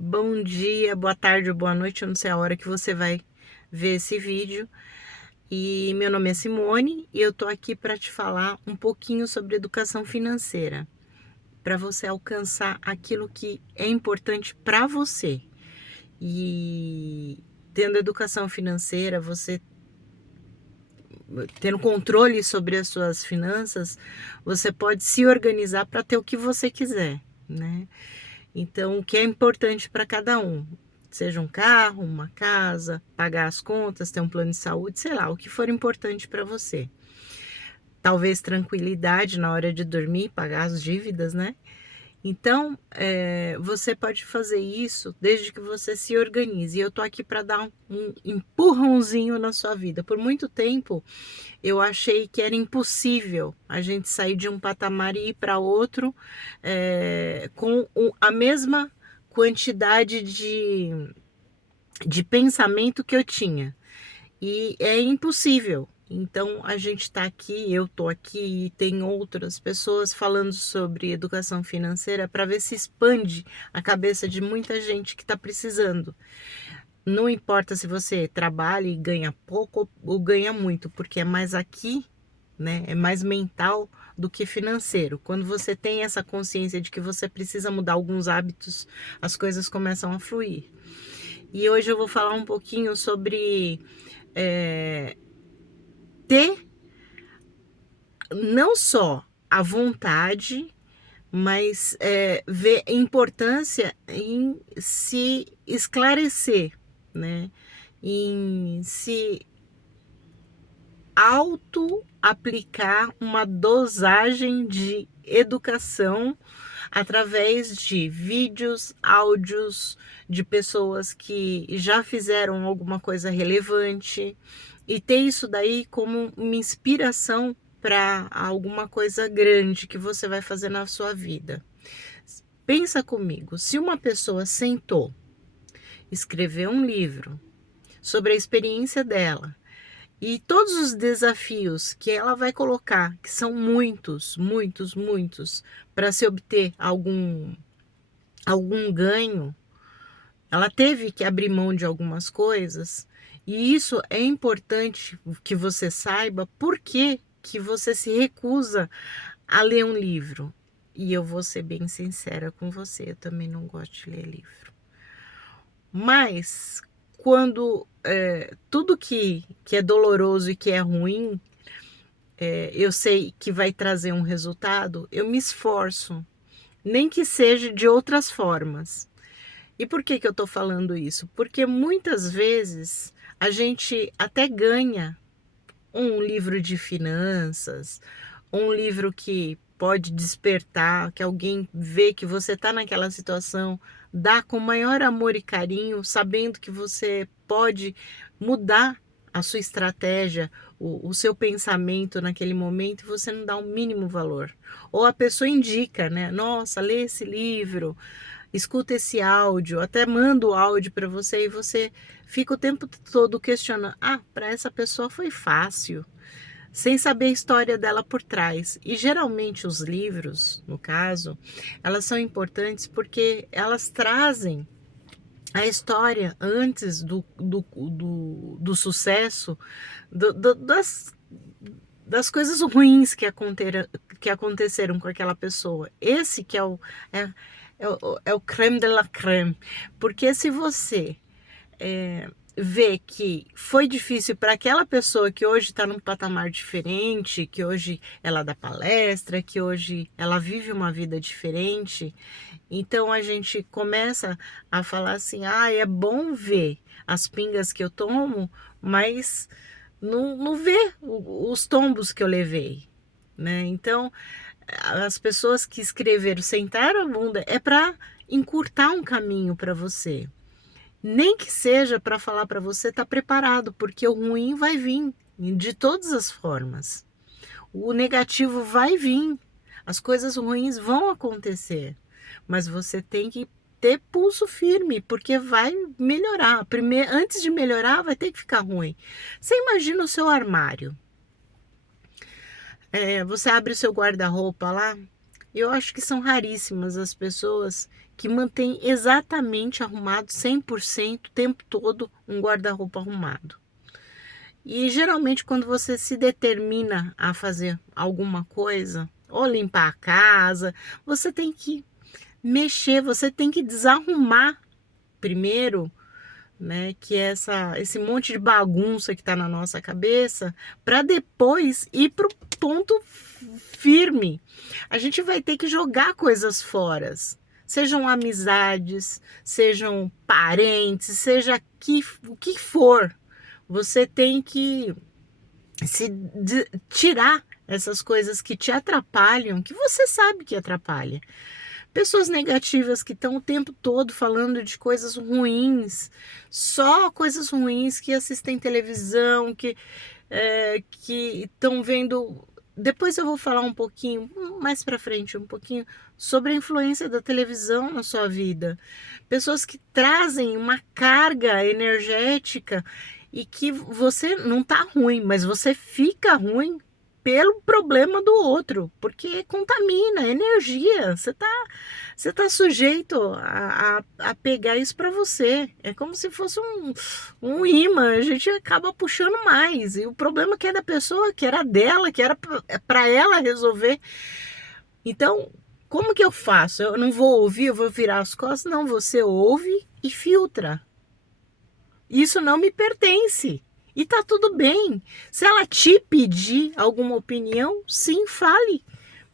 Bom dia, boa tarde ou boa noite, eu não sei a hora que você vai ver esse vídeo. E meu nome é Simone e eu tô aqui para te falar um pouquinho sobre educação financeira, para você alcançar aquilo que é importante para você. E tendo educação financeira, você tendo controle sobre as suas finanças, você pode se organizar para ter o que você quiser, né? Então, o que é importante para cada um, seja um carro, uma casa, pagar as contas, ter um plano de saúde, sei lá, o que for importante para você. Talvez tranquilidade na hora de dormir, pagar as dívidas, né? Então, você pode fazer isso desde que você se organize. E eu tô aqui para dar um empurrãozinho na sua vida. Por muito tempo, eu achei que era impossível a gente sair de um patamar e ir para outro com a mesma quantidade de pensamento que eu tinha. E é impossível. Então a gente está aqui, eu estou aqui e tem outras pessoas falando sobre educação financeira para ver se expande a cabeça de muita gente que está precisando. Não importa se você trabalha e ganha pouco ou ganha muito, porque é mais aqui, né? É mais mental do que financeiro. Quando você tem essa consciência de que você precisa mudar alguns hábitos, as coisas começam a fluir. E hoje eu vou falar um pouquinho sobre ter não só a vontade, mas ver a importância em se esclarecer, né? Em se auto-aplicar uma dosagem de educação através de vídeos, áudios de pessoas que já fizeram alguma coisa relevante e ter isso daí como uma inspiração para alguma coisa grande que você vai fazer na sua vida. Pensa comigo, se uma pessoa sentou, escreveu um livro sobre a experiência dela, e todos os desafios que ela vai colocar, que são muitos, muitos, muitos, para se obter algum ganho, ela teve que abrir mão de algumas coisas. E isso é importante que você saiba por que você se recusa a ler um livro. E eu vou ser bem sincera com você, eu também não gosto de ler livro. Mas quando tudo que é doloroso e que é ruim, eu sei que vai trazer um resultado, eu me esforço, nem que seja de outras formas. E por que eu estou falando isso? Porque muitas vezes a gente até ganha um livro de finanças, um livro que pode despertar, que alguém vê que você está naquela situação, dá com maior amor e carinho, sabendo que você pode mudar a sua estratégia, o seu pensamento naquele momento, e você não dá o mínimo valor. Ou a pessoa indica, né? Nossa, lê esse livro, escuta esse áudio, até manda o áudio para você e você fica o tempo todo questionando: ah, para essa pessoa foi fácil, sem saber a história dela por trás. E geralmente os livros, no caso, elas são importantes porque elas trazem a história antes do sucesso, das coisas ruins que aconteceram com aquela pessoa. Esse que é, é o creme de la creme. Porque se você vê que foi difícil para aquela pessoa que hoje está num patamar diferente, que hoje ela dá palestra, que hoje ela vive uma vida diferente, então a gente começa a falar assim: ah, é bom ver as pingas que eu tomo, mas não vê os tombos que eu levei, né? Então, as pessoas que escreveram Sentaram a Bunda é para encurtar um caminho para você. Nem que seja para falar para você estar preparado, porque o ruim vai vir de todas as formas. O negativo vai vir. As coisas ruins vão acontecer. Mas você tem que ter pulso firme, porque vai melhorar. Primeiro, antes de melhorar, vai ter que ficar ruim. Você imagina o seu armário. Você abre o seu guarda-roupa lá. Eu acho que são raríssimas as pessoas que mantém exatamente arrumado 100% o tempo todo um guarda-roupa arrumado. E geralmente quando você se determina a fazer alguma coisa, ou limpar a casa, você tem que mexer, você tem que desarrumar primeiro, né, que é esse monte de bagunça que está na nossa cabeça, para depois ir para o ponto firme. A gente vai ter que jogar coisas fora, sejam amizades, sejam parentes, seja o que for. Você tem que tirar essas coisas que te atrapalham, que você sabe que atrapalha. Pessoas negativas que estão o tempo todo falando de coisas ruins, só coisas ruins, que assistem televisão, que estão vendo. Depois eu vou falar um pouquinho, mais para frente, um pouquinho sobre a influência da televisão na sua vida. Pessoas que trazem uma carga energética e que você não tá ruim, mas você fica ruim pelo problema do outro, porque contamina energia. Você tá sujeito a pegar isso para você. É como se fosse um imã, a gente acaba puxando mais. E o problema que é da pessoa, que era dela, que era para ela resolver. Então, como que eu faço? Eu não vou ouvir, eu vou virar as costas? Não, você ouve e filtra. Isso não me pertence. E tá tudo bem. Se ela te pedir alguma opinião, sim, fale.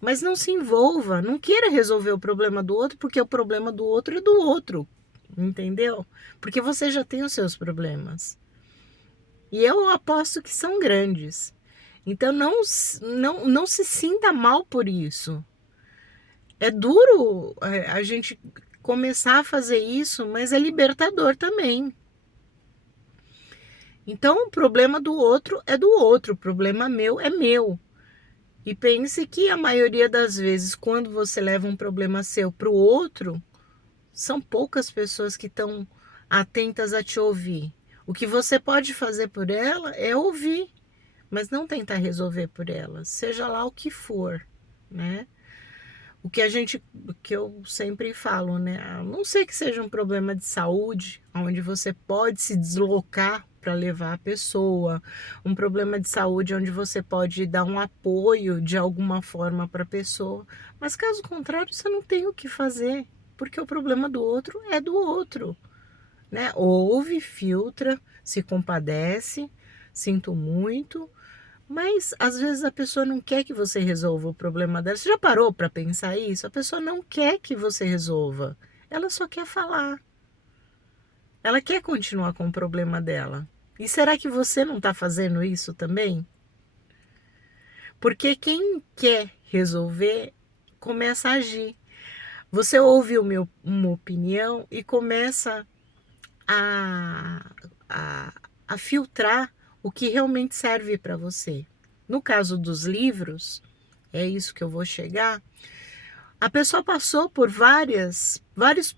Mas não se envolva. Não queira resolver o problema do outro, porque o problema do outro é do outro. Entendeu? Porque você já tem os seus problemas. E eu aposto que são grandes. Então não se sinta mal por isso. É duro a gente começar a fazer isso, mas é libertador também. Então, o problema do outro é do outro, o problema meu é meu. E pense que a maioria das vezes, quando você leva um problema seu para o outro, são poucas pessoas que estão atentas a te ouvir. O que você pode fazer por ela é ouvir, mas não tentar resolver por ela, seja lá o que for, né? Que eu sempre falo, né? A não ser que seja um problema de saúde, onde você pode se deslocar para levar a pessoa, um problema de saúde onde você pode dar um apoio de alguma forma para a pessoa, mas caso contrário, você não tem o que fazer, porque o problema do outro é do outro, né? Ouve, filtra, se compadece, sinto muito, mas às vezes a pessoa não quer que você resolva o problema dela. Você já parou para pensar isso? A pessoa não quer que você resolva. Ela só quer falar. Ela quer continuar com o problema dela. E será que você não está fazendo isso também? Porque quem quer resolver começa a agir. Você ouve uma opinião e começa a, a filtrar o que realmente serve para você. No caso dos livros, é isso que eu vou chegar. A pessoa passou por vários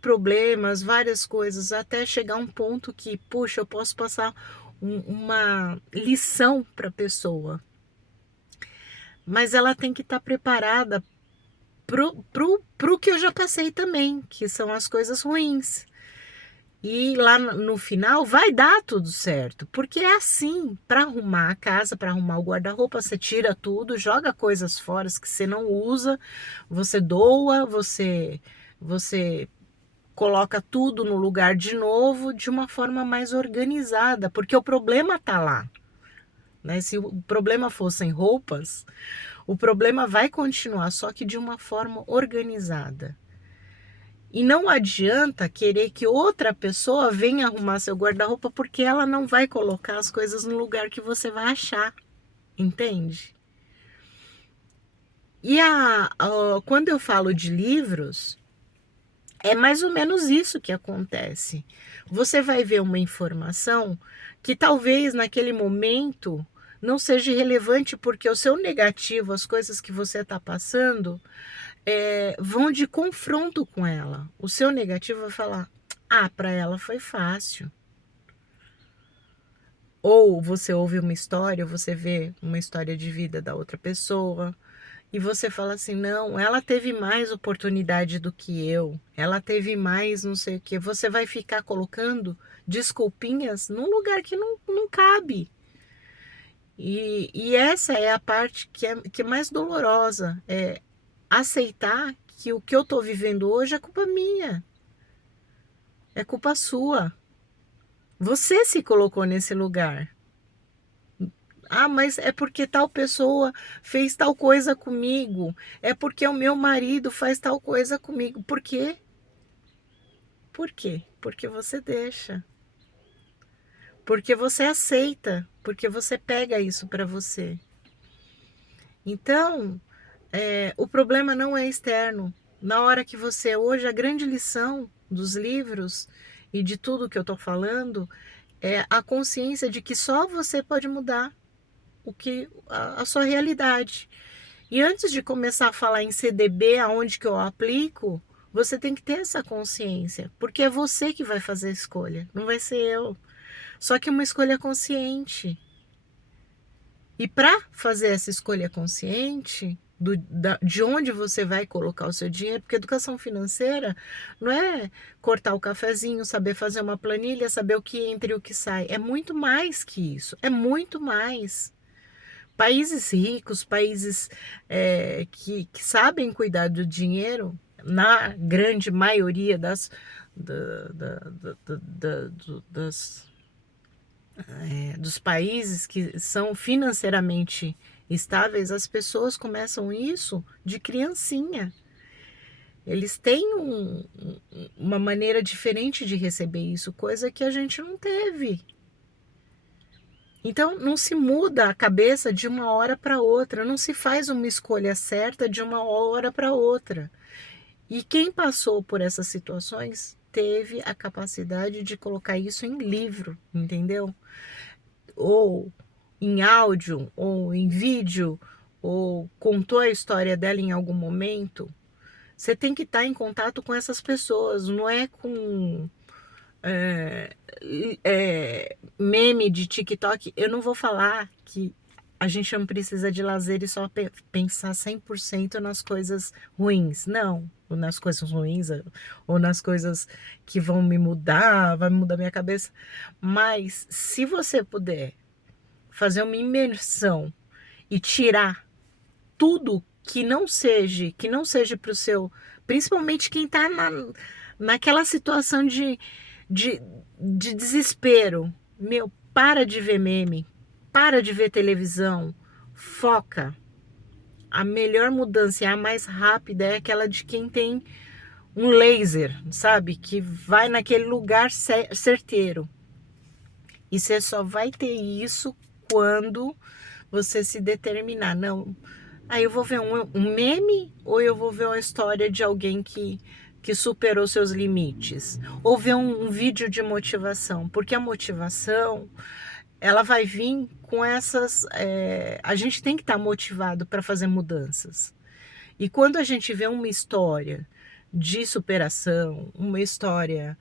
problemas, várias coisas, até chegar a um ponto que, puxa, eu posso passar uma lição para a pessoa. Mas ela tem que estar preparada pro que eu já passei também, que são as coisas ruins. E lá no final vai dar tudo certo, porque é assim, para arrumar a casa, para arrumar o guarda-roupa, você tira tudo, joga coisas fora que você não usa, você doa, você coloca tudo no lugar de novo, de uma forma mais organizada, porque o problema tá lá, né? Se o problema fossem roupas, o problema vai continuar, só que de uma forma organizada. E não adianta querer que outra pessoa venha arrumar seu guarda-roupa, porque ela não vai colocar as coisas no lugar que você vai achar, entende? E quando eu falo de livros, é mais ou menos isso que acontece. Você vai ver uma informação que talvez naquele momento não seja relevante, porque o seu negativo, as coisas que você está passando, vão de confronto com ela. O seu negativo vai falar: ah, para ela foi fácil. Ou você ouve uma história, você vê uma história de vida da outra pessoa e você fala assim, não, ela teve mais oportunidade do que eu, ela teve mais não sei o que, você vai ficar colocando desculpinhas num lugar que não cabe. E essa é a parte que é mais dolorosa, é aceitar que o que eu tô vivendo hoje é culpa minha, é culpa sua. Você se colocou nesse lugar. Ah, mas é porque tal pessoa fez tal coisa comigo. É porque o meu marido faz tal coisa comigo. Por quê? Por quê? Porque você deixa. Porque você aceita. Porque você pega isso para você. Então, o problema não é externo. Na hora que você, hoje, a grande lição dos livros e de tudo que eu estou falando é a consciência de que só você pode mudar a sua realidade. E antes de começar a falar em CDB, aonde que eu aplico, você tem que ter essa consciência, porque é você que vai fazer a escolha, não vai ser eu. Só que uma escolha consciente. E para fazer essa escolha consciente, de onde você vai colocar o seu dinheiro, porque educação financeira não é cortar o cafezinho, saber fazer uma planilha, saber o que entra e o que sai. É muito mais que isso, é muito mais. Países ricos, países que sabem cuidar do dinheiro, na grande maioria dos países que são financeiramente estáveis, as pessoas começam isso de criancinha. Eles têm uma maneira diferente de receber isso, coisa que a gente não teve. Então, não se muda a cabeça de uma hora para outra, não se faz uma escolha certa de uma hora para outra. E quem passou por essas situações teve a capacidade de colocar isso em livro, entendeu? Ou em áudio, ou em vídeo, ou contou a história dela em algum momento. Você tem que estar em contato com essas pessoas, não é com meme de TikTok. Eu não vou falar que a gente não precisa de lazer e só pensar 100% nas coisas ruins. Não, ou nas coisas ruins, ou nas coisas que vão me mudar, vai mudar minha cabeça. Mas se você puder fazer uma imersão e tirar tudo que não seja para o seu, principalmente quem está naquela situação de desespero. Meu, para de ver meme, para de ver televisão, foca. A melhor mudança e a mais rápida é aquela de quem tem um laser, sabe? Que vai naquele lugar certeiro. E você só vai ter isso quando você se determinar. Não, aí eu vou ver um meme ou eu vou ver uma história de alguém que superou seus limites, ou ver um vídeo de motivação, porque a motivação ela vai vir com essas. A gente tem que estar motivado para fazer mudanças. E quando a gente vê uma história de superação, uma história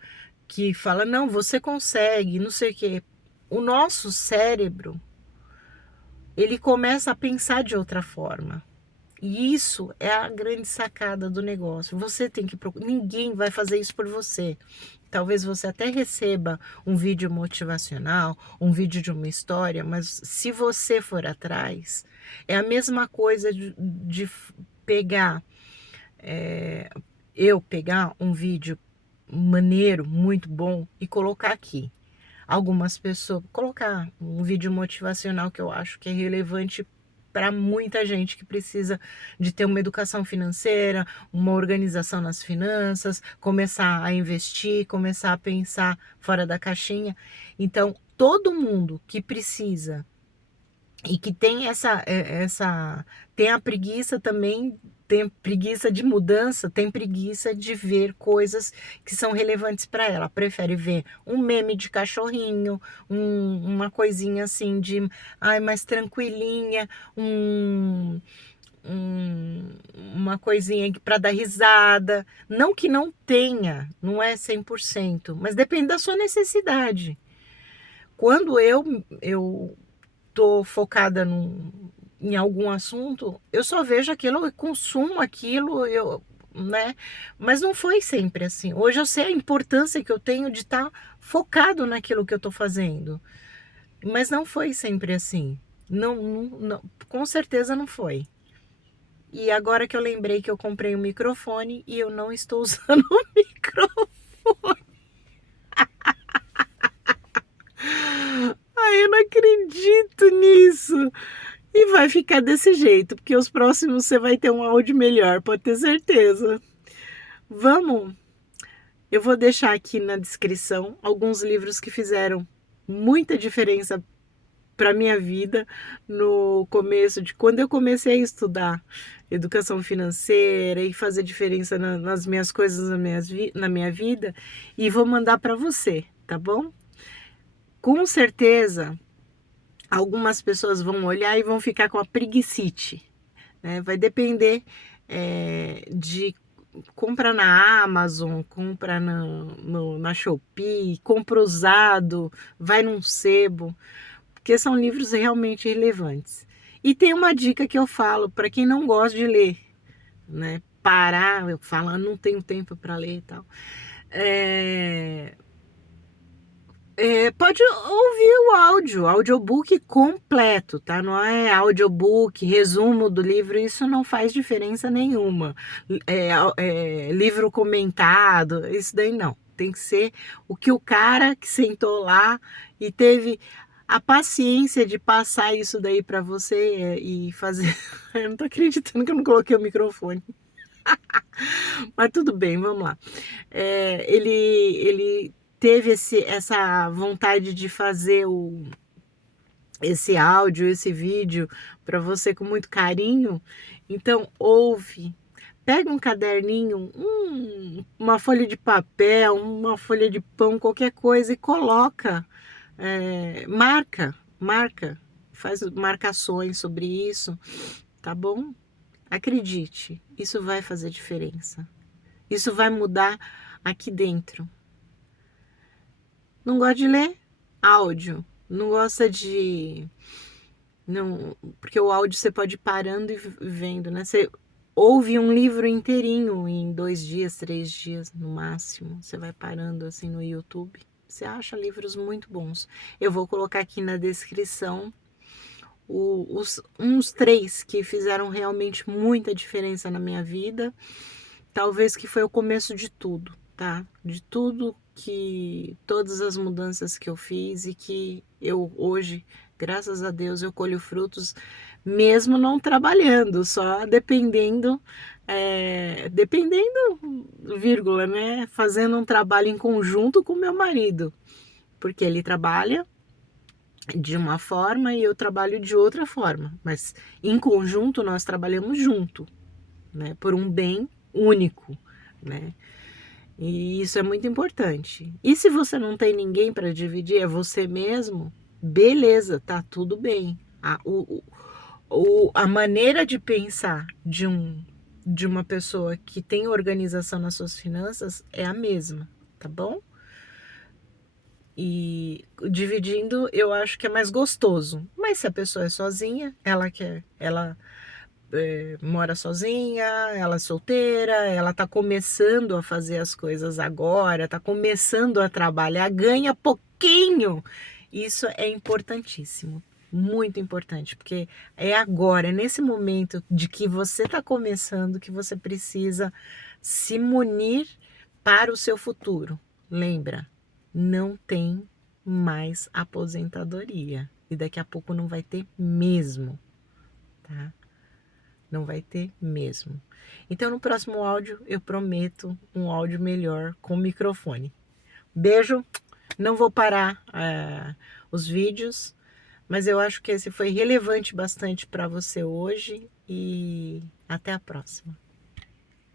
que fala, não, você consegue, não sei o quê, o nosso cérebro ele começa a pensar de outra forma. E isso é a grande sacada do negócio. Você tem que procurar. Ninguém vai fazer isso por você. Talvez você até receba um vídeo motivacional, um vídeo de uma história, mas se você for atrás, é a mesma coisa de pegar, eu pegar um vídeo maneiro, muito bom e colocar aqui. Algumas pessoas, colocar um vídeo motivacional que eu acho que é relevante para muita gente que precisa de ter uma educação financeira, uma organização nas finanças, começar a investir, começar a pensar fora da caixinha. Então, todo mundo que precisa e que tem tem a preguiça também, tem preguiça de mudança, tem preguiça de ver coisas que são relevantes para ela. Prefere ver um meme de cachorrinho, uma coisinha assim de, ai, mais tranquilinha, uma coisinha para dar risada. Não que não tenha, não é 100%, mas depende da sua necessidade. Quando eu tô focada em algum assunto, eu só vejo aquilo, eu consumo aquilo, né? Mas não foi sempre assim. Hoje eu sei a importância que eu tenho de estar focado naquilo que eu estou fazendo. Mas não foi sempre assim. Não, com certeza não foi. E agora que eu lembrei que eu comprei um microfone e eu não estou usando o microfone. Ai, eu não acredito nisso. E vai ficar desse jeito, porque os próximos você vai ter um áudio melhor, pode ter certeza. Vamos? Eu vou deixar aqui na descrição alguns livros que fizeram muita diferença para minha vida no começo de quando eu comecei a estudar educação financeira e fazer diferença nas minhas coisas na minha vida, e vou mandar para você, tá bom? Com certeza algumas pessoas vão olhar e vão ficar com a preguicite, né? Vai depender de compra na Amazon, compra na Shopee, compra usado, vai num sebo, porque são livros realmente relevantes. E tem uma dica que eu falo para quem não gosta de ler, né? Parar, eu falo, não tenho tempo para ler e tal. Pode ouvir o audiobook completo, tá? Não é audiobook, resumo do livro, isso não faz diferença nenhuma. Livro comentado, isso daí não. Tem que ser o que o cara que sentou lá e teve a paciência de passar isso daí para você e fazer. Eu não tô acreditando que eu não coloquei o microfone. Mas tudo bem, vamos lá. Ele teve essa vontade de fazer esse áudio, esse vídeo para você com muito carinho. Então, ouve. Pega um caderninho, uma folha de papel, uma folha de pão, qualquer coisa e coloca. Marca. Faz marcações sobre isso, tá bom? Acredite, isso vai fazer diferença. Isso vai mudar aqui dentro. Não gosta de ler? Áudio. Não gosta de... Não, porque o áudio você pode ir parando e vendo, né? Você ouve um livro inteirinho em 2 dias, 3 dias no máximo. Você vai parando assim no YouTube. Você acha livros muito bons. Eu vou colocar aqui na descrição uns 3 que fizeram realmente muita diferença na minha vida. Talvez que foi o começo de tudo, tá? De tudo todas as mudanças que eu fiz e que eu hoje, graças a Deus, eu colho frutos, mesmo não trabalhando, só dependendo, vírgula, né? Fazendo um trabalho em conjunto com meu marido, porque ele trabalha de uma forma e eu trabalho de outra forma, mas em conjunto nós trabalhamos junto, né? Por um bem único, né? E isso é muito importante. E se você não tem ninguém para dividir, é você mesmo, beleza, tá tudo bem. A maneira de pensar de uma pessoa que tem organização nas suas finanças é a mesma, tá bom? E dividindo eu acho que é mais gostoso. Mas se a pessoa é sozinha, ela mora sozinha, ela é solteira, ela tá começando a fazer as coisas agora, tá começando a trabalhar, ganha pouquinho. Isso é importantíssimo, muito importante, porque é agora, é nesse momento de que você tá começando que você precisa se munir para o seu futuro. Lembra, não tem mais aposentadoria e daqui a pouco não vai ter mesmo, tá? Não vai ter mesmo. Então, no próximo áudio, eu prometo um áudio melhor com microfone. Beijo. Não vou parar os vídeos, mas eu acho que esse foi relevante bastante para você hoje e até a próxima.